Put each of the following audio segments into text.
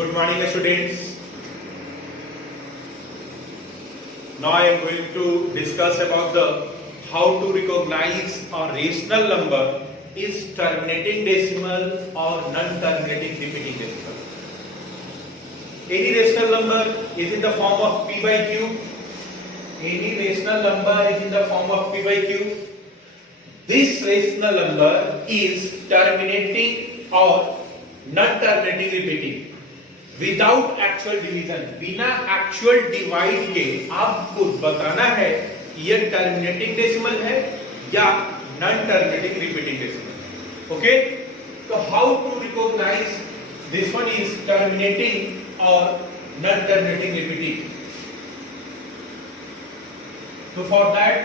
Good morning, students. Now I am going to discuss about the how to recognize a rational number is terminating decimal or non-terminating repeating decimal. Any rational number is in the form of p by q. Any rational number is in the form of p by q. This rational number is terminating or non-terminating repeating. Without actual division, बिना actual divide के आपको बताना है ये terminating decimal है या non terminating repeating decimal. Okay, तो how to recognize this one is terminating और नॉन टर्मिनेटिंग रिपीटिंग. तो for that,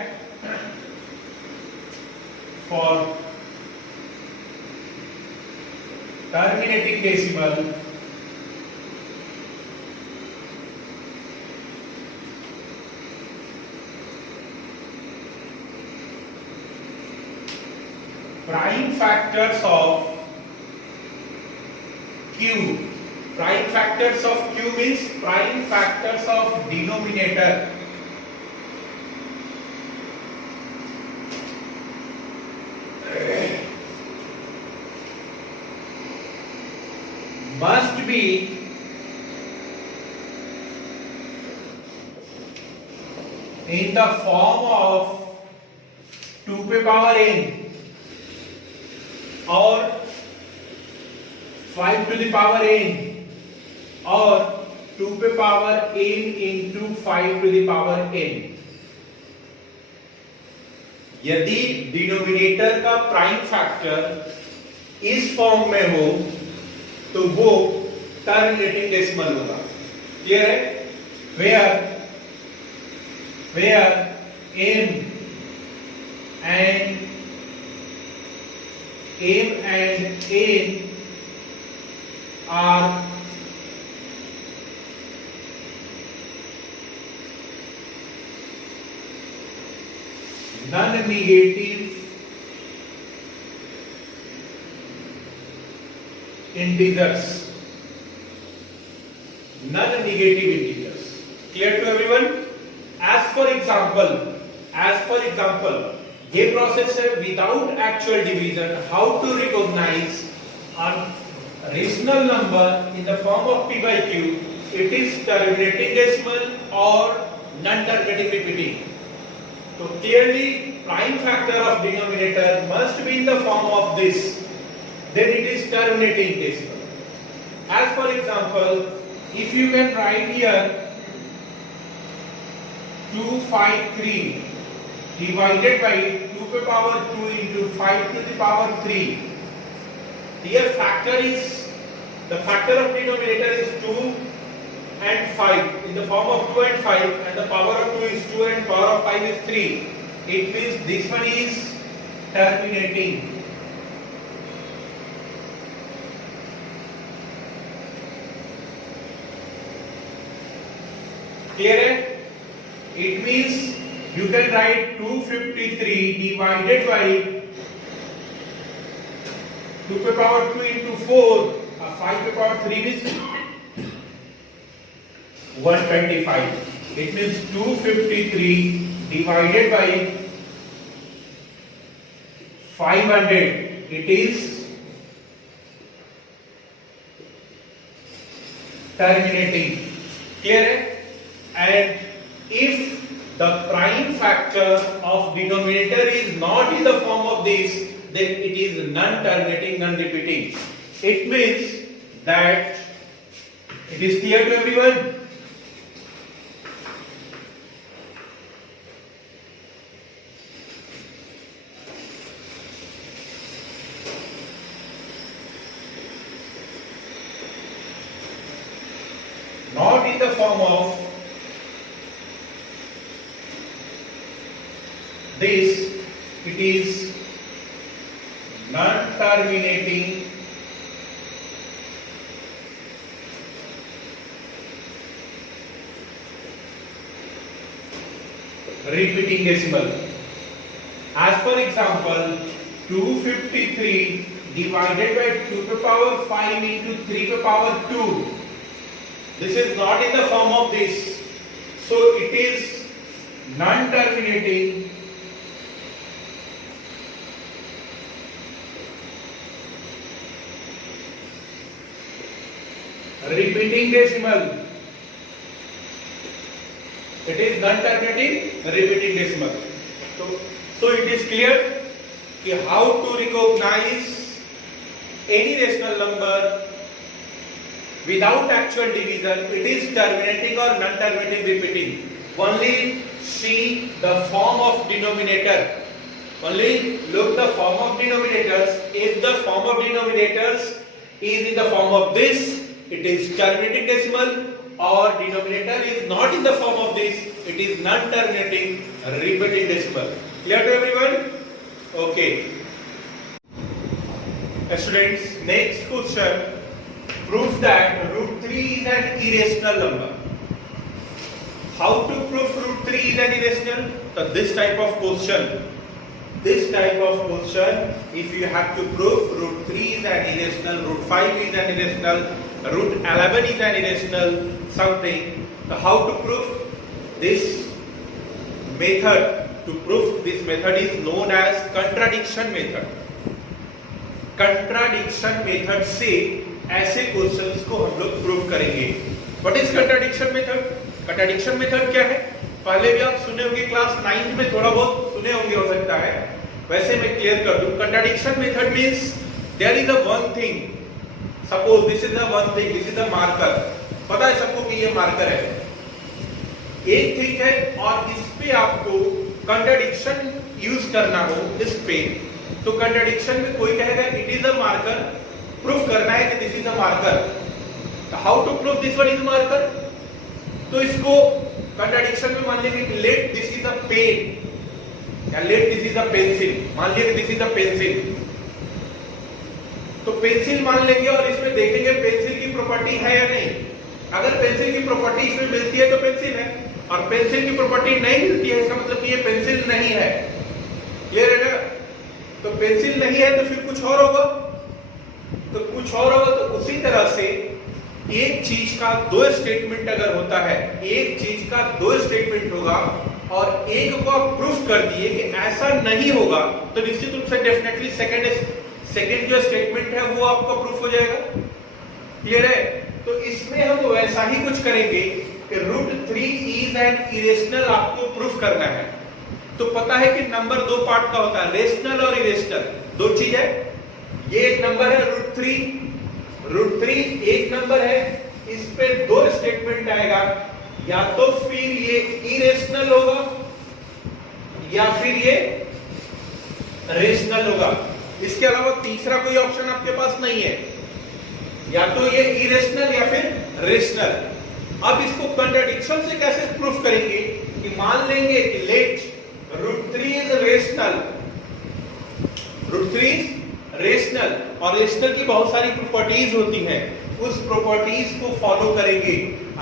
for terminating decimal prime factors of q. Prime factors of q means prime factors of denominator. Must be in the form of 2 to the power n और 5 to the power n और 2 to the power n into 5 to the power n. यदि denominator का prime factor इस form में हो तो वो terminating decimal होगा. क्लियर है? Where m and n are non-negative integers. Non-negative integers. Clear to everyone? As for example, ये प्रोसेस है without actual division. How to recognise a rational number in the form of p by q? It is terminating decimal or non-terminating repeating. So clearly prime factor of denominator must be in the form of this, then it is terminating decimal. As for example, if you can write here 253 divided by 2 to the power 2 into 5 to the power 3. Here the factor of denominator is 2 and 5 in the form of 2 and 5, and the power of 2 is 2 and power of 5 is 3. It means this one is terminating. Clear है? It means you can write 253 divided by 2 to the power 2 into 4, 5 to the power 3 means 125. It means 253 divided by 500. It is terminating. Clear है? And if the prime factor of denominator is not in the form of this, then it is non-terminating, non-repeating. It means that it is clear to everyone. Not in the form of this, it is non-terminating repeating decimal. As for example, 253 divided by 2 to the power 5 into 3 to the power 2. This is not in the form of this, so it is non-terminating repeating decimal. It is non-terminating repeating decimal. So it is clear कि how to recognize any rational number without actual division. It is terminating or non-terminating repeating. Only see the form of denominator. Only look the form of denominators. If the form of denominators is in the form of this, it is terminating decimal, or denominator is not in the form of this, it is non-terminating repeating decimal. Clear to everyone? Okay. Students, next question. Prove that root 3 is an irrational number. How to prove root 3 is an irrational? So this type of question, if you have to prove root 3 is an irrational, root 5 is an irrational, root 11 is an irrational something. So how to prove this method? To prove this method is known as contradiction method. contradiction method से ऐसे क्वेश्चंस को हम लोग प्रूव करेंगे. What is contradiction method? Contradiction method क्या है? पहले भी आप सुने होंगे, क्लास 9 में थोड़ा बहुत सुने होंगे हो सकता है, वैसे मैं क्लियर कर दूं. Contradiction method means there is a one thing, suppose this is a one thing, this is a marker. पता है सबको कि ये मार्कर है, एक थिंग है, और इस पे आपको कंट्राडिक्शन यूज करना हो इस पे, तो कंट्राडिक्शन में कोई कहेगा it is a marker, proof करना है कि this is a marker. How to prove this one is marker? तो इसको कंट्राडिक्शन में मान लेंगे कि let this is a pen या let this is a pencil. मान लिया कि दिस इज अ पेंसिल, तो पेंसिल मान लेंगे और इसमें देखेंगे पेंसिल की प्रॉपर्टी है या नहीं. अगर पेंसिल की प्रॉपर्टी इसमें मिलती है तो पेंसिल है, और पेंसिल की प्रॉपर्टी नहीं मिलती है इसका मतलब कि ये पेंसिल नहीं है. क्लियर है ना? तो पेंसिल नहीं है तो फिर कुछ और होगा, तो कुछ और होगा. तो उसी तरह से एक चीज का दो स्टेटमेंट अगर होता है, एक चीज का दो स्टेटमेंट होगा और एक को आप प्रूफ कर दिए कि ऐसा नहीं होगा, तो निश्चित रूप से डेफिनेटली सेकंड जो स्टेटमेंट है वो आपका प्रूफ हो जाएगा. क्लियर है? तो इसमें हम वैसा ही कुछ करेंगे कि रूट 3 इज एन इरेशनल आपको प्रूफ करना है. तो पता है कि नंबर दो पार्ट का होता है, रेशनल और इरेशनल, दो चीज है. ये एक नंबर है रूट 3 एक नंबर है, इस पे दो स्टेटमेंट आएगा, या तो फिर ये इरेशनल होगा या फिर ये रेशनल होगा. इसके अलावा तीसरा कोई ऑप्शन आपके पास नहीं है, या तो ये इरेशनल या फिर रेशनल. अब इसको कंट्राडिक्शन से कैसे प्रूफ करेंगे कि मान लेंगे कि let root 3 is rational, root 3 is rational, और रेशनल की बहुत सारी प्रॉपर्टीज होती हैं, उस प्रॉपर्टीज को फॉलो करेंगे.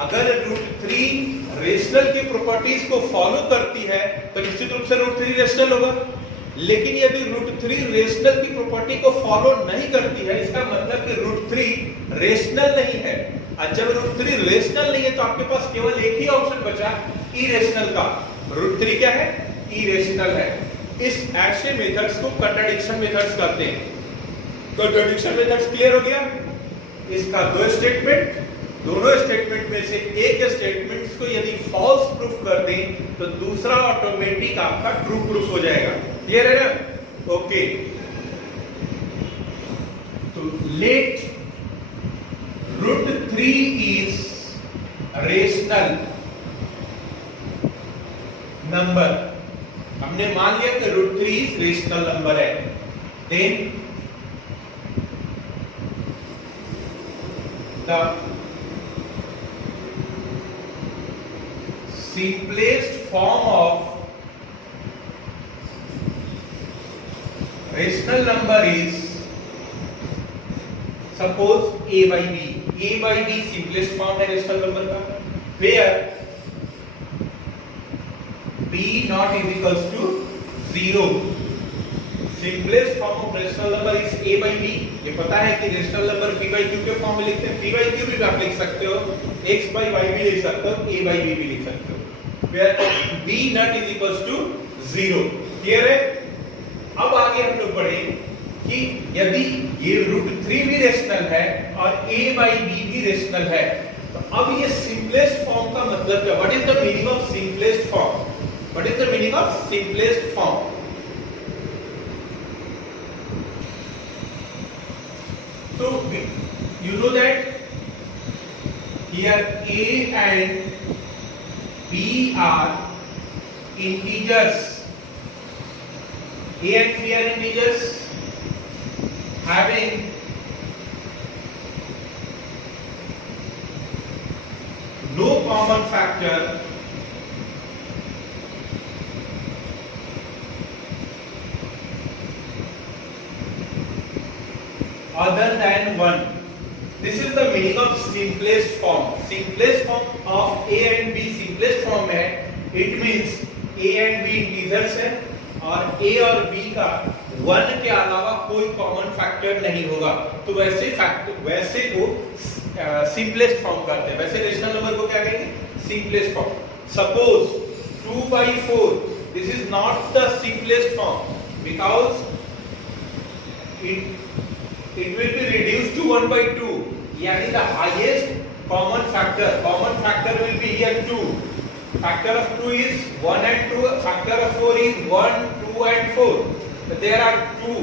अगर रूट 3 रेशनल की प्रॉपर्टीज को फॉलो करती है तो निश्चित रूप से रूट 3 रेशनल होगा. लेकिन यदि रूट 3 रेशनल की प्रॉपर्टी को फॉलो नहीं करती है, इसका मतलब कि रूट 3 रेशनल नहीं है. और जब रूट 3 रेशनल नहीं है तो आपके पास केवल एक ही ऑप्शन बचा, इरेशनल का. रूट 3 क्या है? इरेशनल है. इस ऐसे मेथड्स को कंट्राडिक्शन मेथड्स कहते हैं. कंट्राडिक्शन मेथड्स क्लियर हो गया? इसका दो स्टेटमेंट, दोनों स्टेटमेंट में से एक स्टेटमेंट को यदि फॉल्स प्रूफ कर दें तो दूसरा ऑटोमेटिक आपका ट्रू प्रूफ हो जाएगा. क्लियर है ना? ओके. तो let root 3 is rational number. हमने मान लिया कि रूट 3 इज रेशनल नंबर है. Then the simplest form of rational number is, suppose a by b. a by b simplest form है rational number का, where b not is equals to 0. Simplest form of rational number is a by b। ये पता है कि rational number p by q के फॉर्म में लिखते हैं। p by q भी आप लिख सकते हो, x by y भी लिख सकते हो, a by b भी लिख सकते हो, where b not is equals to 0। क्लियर है? अब आगे हम लोग बढ़े कि यदि ये √3 भी रेशनल है और a by b भी रेशनल है, तो अब ये सिंपलेस्ट फॉर्म का मतलब क्या? What is the meaning of simplest form? What is the meaning of simplest form? So you know that here a and b are integers. A and b are integers having no common factor other than 1. This is the meaning of simplest form. Simplest form of a and b simplest form है, it means a and b integers है और a और b का 1 के अलावा कोई common factor नहीं होगा। तो वैसे को सिंपलेस्ट फॉर्म करते हैं। वैसे रेशनल नंबर को क्या कहेंगे? Simplest form. Suppose 2/4, this is not the simplest form because it will be reduced to 1/2, यानी the highest common factor will be here 2. Factor of 2 is 1 and 2, factor of 4 is 1, 2 and 4. So there are 2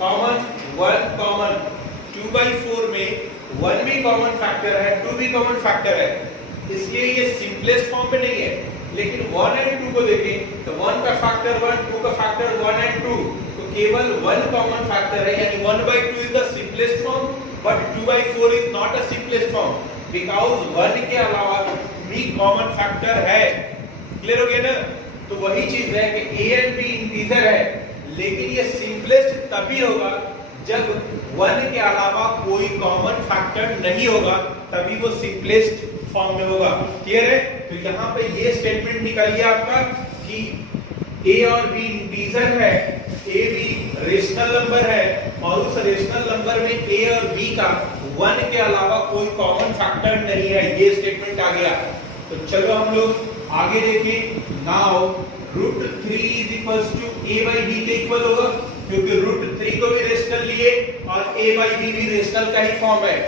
common, 1 common। 2/4 में 1 भी common factor है, 2 भी common factor है, इसलिए ये simplest form में नहीं है। लेकिन 1 and 2 को देखें तो 1 का फैक्टर 1, 2 का फैक्टर 1 and 2, केवल 1 कॉमन फैक्टर है, यानी 1/2 is the simplest form, but 2/4 is not a simplest form because 1 के अलावा भी कॉमन फैक्टर है। क्लियर हो गया ना? तो वही चीज है कि a and b इंटीजर है, लेकिन ये सिंपलेस्ट तभी होगा जब 1 के अलावा कोई कॉमन फैक्टर नहीं होगा, तभी वो सिंपलेस्ट फॉर्म में होगा। क्लियर है? तो यहाँ पे ये स्टेटमेंट निकल गया आपका कि a और b इंटीजर है, a b रेशनल नंबर है और उस रेशनल नंबर में a और b का 1 के अलावा कोई कॉमन फैक्टर नहीं है। ये स्टेटमेंट आ गया। तो चलो हम लोग आगे देखें। Now √3 is equals to a by b के इक्वल होगा, क्योंकि √3 को भी रेशनल लिए और a by b भी रेशनल का ही फॉर्म है।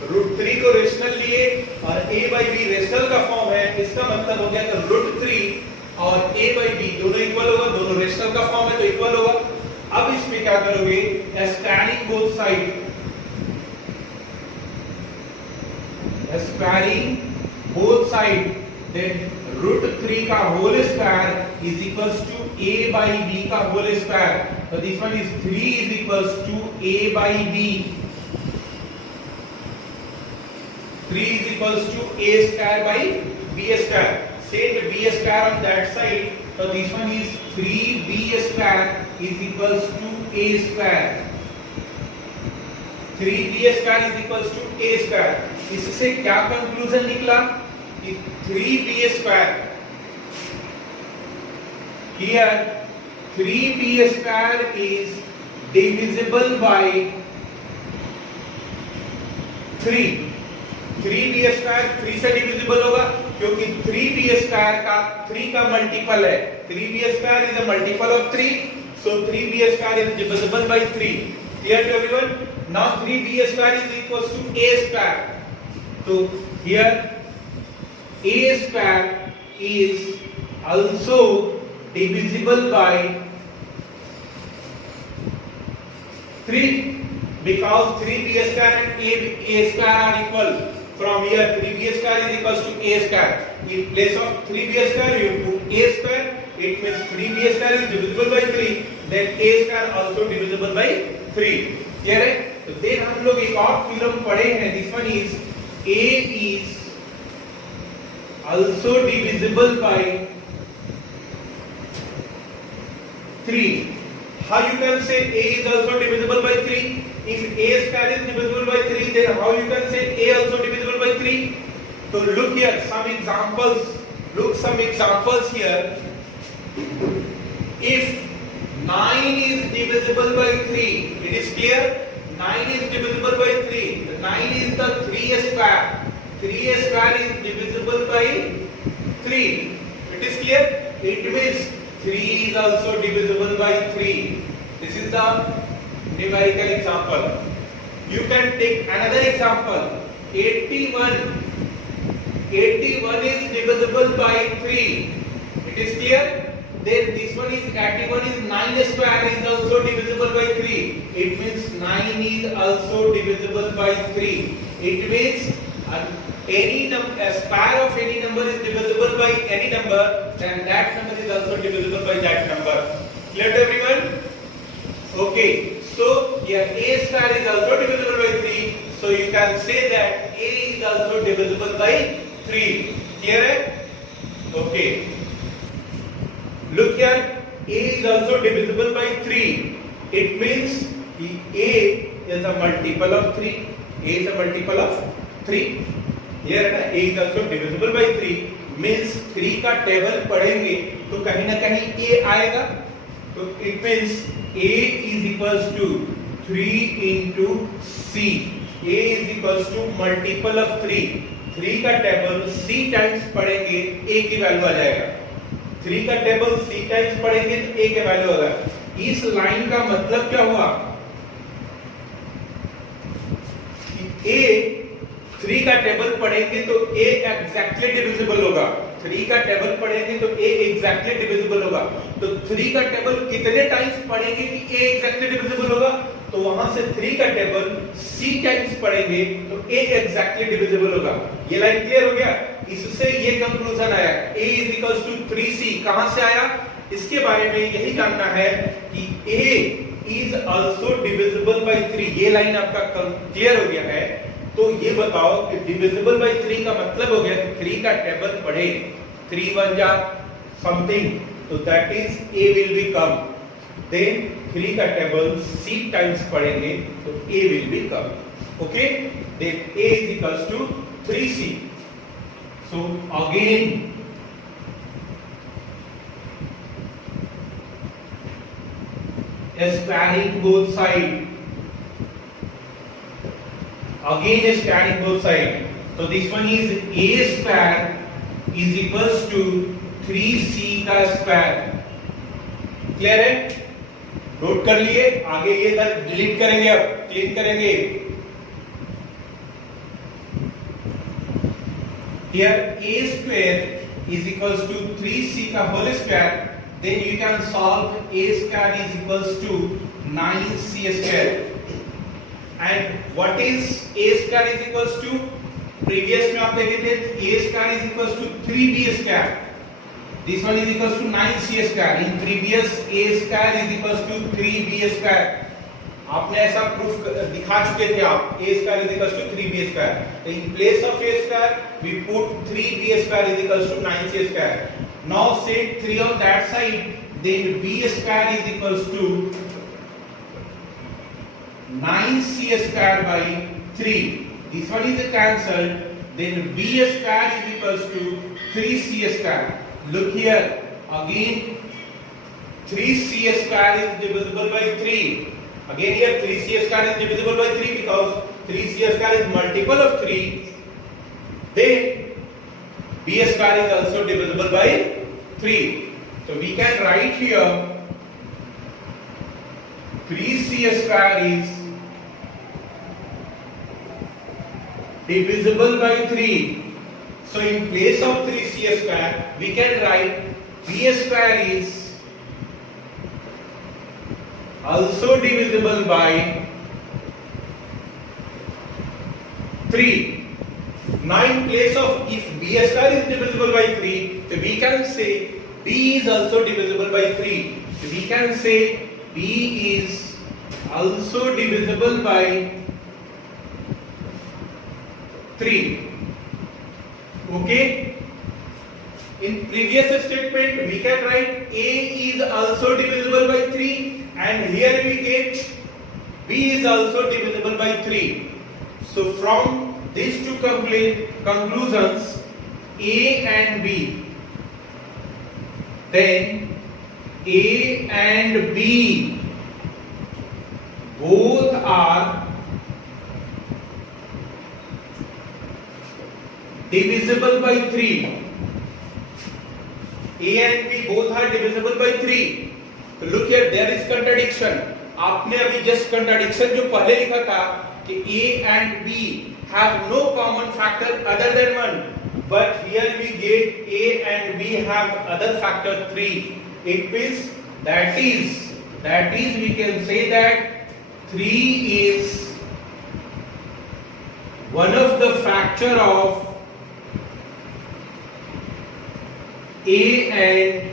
√3 को रेशनल लिए और a by b रेशनल का फॉर्म है, इसका मतलब हो गया कि √3 और a by b दोनों इक्वल होगा, दोनों रेशनल का फॉर्म है तो इक्वल होगा। अब इसमें क्या करोगे? Squaring both side, squaring both side, then √3 का whole square is equals to a by b का होल स्क्वायर। तो this one is 3 is equals to a by b, 3 is equals to a square by b square. Same b square on that side. So this one is 3b square is equals to a square. 3b square is equals to a square. इससे क्या कंक्लूजन निकला कि 3b square here 3b square is divisible by 3. 3b square 3 से डिविजिबल होगा क्योंकि 3b square का 3 का multiple है। 3b square is a multiple of 3, so 3b square is divisible by 3। Clear to everyone? Now 3b square is equals to a square. तो here a square is also divisible by 3 because 3b square and a square are equal. From here 3b square is equals to a square. In place of 3b square you put a square. It means 3b square is divisible by 3. Then a square also divisible by 3. Clear है? तो then हम लोग एक और थ्योरम पढ़े हैं. This one is a is also divisible by 3. How you can say a is also divisible by 3? If a square is divisible by 3, then how you can say a also divisible by 3? So look here, some examples. Look some examples here. If 9 is divisible by 3. It is clear? 9 is divisible by 3. 9 is the 3 square. 3 square is divisible by 3. It is clear? It means 3 is also divisible by 3. This is the numerical example. You can take another example. 81. 81 is divisible by 3. It is clear? Then this one is 81 is 9 square is also divisible by 3. It means 9 is also divisible by 3. It means a square of any number is divisible by any number, then that number is also divisible by that number. Clear to everyone? Okay. So here a square is also divisible by 3. So you can say that a is also divisible by 3. Clear? Okay. Look here, a is also divisible by 3. It means a is a multiple of 3. A is a multiple of 3. Here a is also divisible by 3. Means 3 का टेबल पढ़ेंगे तो कहीं ना कहीं a आएगा. तो it means a is equals to 3 into c. A is equals to multiple of 3. 3 का table c times पढ़ेंगे a की वैल्यू आ जाएगा. 3 का टेबल c टाइम्स पढ़ेंगे तो a के वैल्यू होगा. इस लाइन का मतलब क्या हुआ? a 3 का टेबल पढ़ेंगे तो a एग्जैक्टली डिविजिबल होगा. 3 का टेबल पढ़ेंगे तो a एग्जैक्टली डिविजिबल होगा. तो 3 का टेबल कितने टाइम्स पढ़ेंगे कि a एग्जैक्टली डिविजिबल होगा? तो वहां से 3 का टेबल c टाइम्स पढ़ेंगे तो a एग्जैक्टली डिविजिबल होगा. ये लाइन क्लियर हो गया? इससे ये कंक्लूजन आया a is equals to 3c. कहां से आया? इसके बारे में यही जानना है कि a is also divisible by 3. ये लाइन आपका क्लियर हो गया है. तो ये बताओ कि divisible by 3 का मतलब हो गया कि 3 का टेबल पढ़े 3 1 जा something, तो that is a will become. Then 3 का टेबल c टाइम्स पढ़ेंगे तो a will become. Okay? Then a is equals to 3c. So again squaring both sides. Again squaring both sides. So this one is a square is equals to 3c का square. Clear है? नोट कर लिए. आगे ये इधर डिलीट करेंगे, अब क्लीन करेंगे. Here a square is equals to 3c का whole square. Then you can solve a square is equals to 9c square. And what is a square is equals to? Previous में आप देखे थे a square is equals to 3b square. This one is equals to 9c square. In previous a square is equals to 3b square. आपने ऐसा प्रूफ दिखा चुके थे आप. a square is equals to 3b square. So in place of a square we put 3b square is equals to 9c square. Now set 3 on that side, then b square is equals to 9c square by 3. This one is cancelled. Then b square is equals to 3c square. Look here again, 3c square is divisible by 3. Again here 3c square is divisible by 3 because 3c square is multiple of 3. Then b square is also divisible by 3. So we can write here 3c square is divisible by 3. So in place of 3c square we can write b square is also divisible by 3. Now in place of if b square is divisible by 3, so we can say b is also divisible by 3. So we can say b is also divisible by 3. Okay? In previous statement we can write a is also divisible by 3, and here we get b is also divisible by 3. So from these two conclusions a and b, then A and B both are divisible by 3. A and B both are divisible by 3. So look here, there is contradiction. आपने अभी just contradiction जो पहले लिखा था कि A and B have no common factor other than 1, but here we get A and B have other factor 3. It means that is we can say that 3 is one of the factor of A and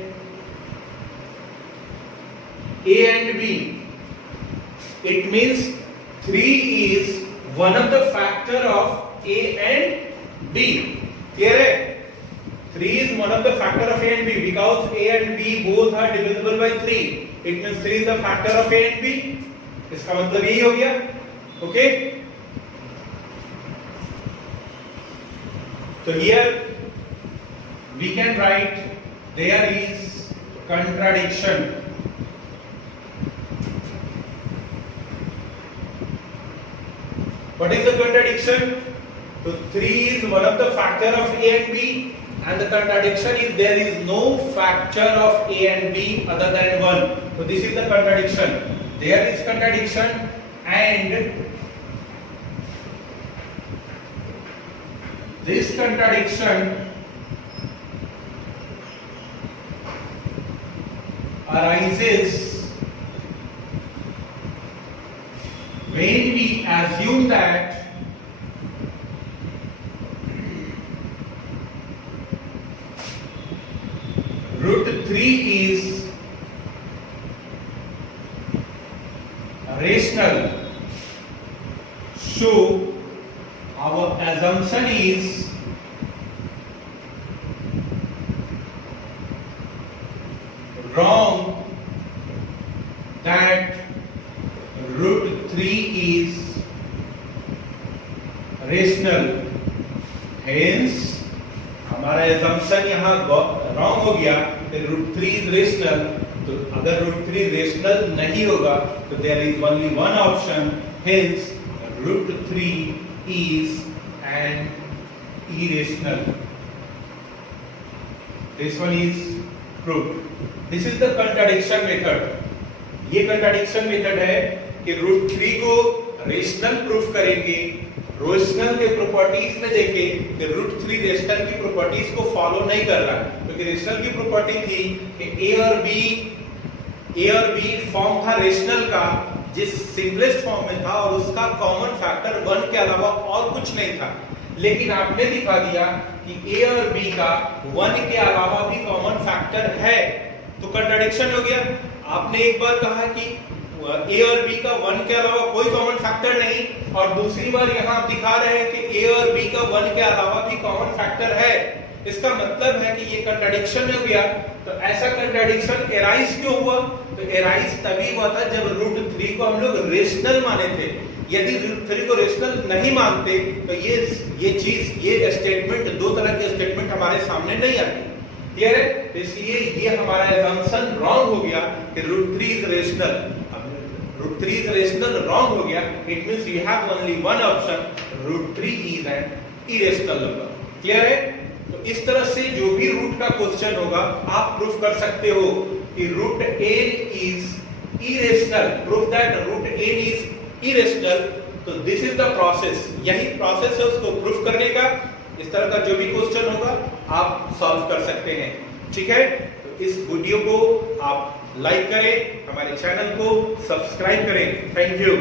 B. It means 3 is one of the factor of A and B. Clear है? 3 is one of the factor of A and B because A and B both are divisible by 3. It means 3 is the factor of A and B. इसका मतलब यही हो गया. Okay? So here we can write there is contradiction. What is the contradiction? So 3 is one of the factor of A and B, and the contradiction is there is no factor of A and B other than 1. So this is the contradiction. There is contradiction, and this contradiction arises when we assume that root 3 is rational. So our assumption is wrong, that root 3 is rational. Hence हमारा assumption यहाँ wrong हो गया कि root 3 is rational. तो अगर root 3 rational नहीं होगा तो there is only one option. Hence root 3 is an irrational. This one is proved. This is the contradiction method. ये contradiction method है कि root 3 को rational proof करेंगे. रेशनल के प्रॉपर्टीज में देखें कि रूट 3 रेशनल की प्रॉपर्टीज को फॉलो नहीं कर रहा है, क्योंकि रेशनल की प्रॉपर्टी थी कि ए और बी फॉर्म था रेशनल का जिस सिंपलेस्ट फॉर्म में था और उसका कॉमन फैक्टर 1 के अलावा और कुछ नहीं था. लेकिन आपने दिखा दिया कि ए और बी का 1 के अलावा भी कॉमन फैक्टर है, तो कंट्राडिक्शन हो गया. आपने एक बार कहा कि ए और बी का 1 के अलावा कोई कॉमन फैक्टर नहीं, और दूसरी बार यहाँ आप दिखा रहे हैं कि ए और बी का 1 के अलावा भी कॉमन फैक्टर है. इसका मतलब है कि ये कंट्राडिक्शन हो गया. तो ऐसा कंट्राडिक्शन एराइज क्यों हुआ? तो एराइज तभी हुआ था जब रूट 3 को हम लोग रेशनल माने थे. यदि रूट 3 को रेशनल नहीं मानते तो ये स्टेटमेंट, दो तरह के स्टेटमेंट हमारे सामने नहीं आते. क्लियर है? इसलिए ये हमारा assumption रॉन्ग हो गया कि root 3 is rational. root 3 is rational, wrong हो गया. It means you have only one option. root 3 is an irrational number. Clear है? तो इस तरह से जो भी रूट का क्वेश्चन होगा आप प्रूफ कर सकते हो कि root n is irrational. Prove that root n is irrational. तो this is the process. यही प्रोसेस है उसको प्रूफ करने का. इस तरह का जो भी क्वेश्चन होगा आप सॉल्व कर सकते हैं. ठीक है? तो इस वीडियो को आप लाइक करें, हमारे चैनल को सब्सक्राइब करें. Thank you.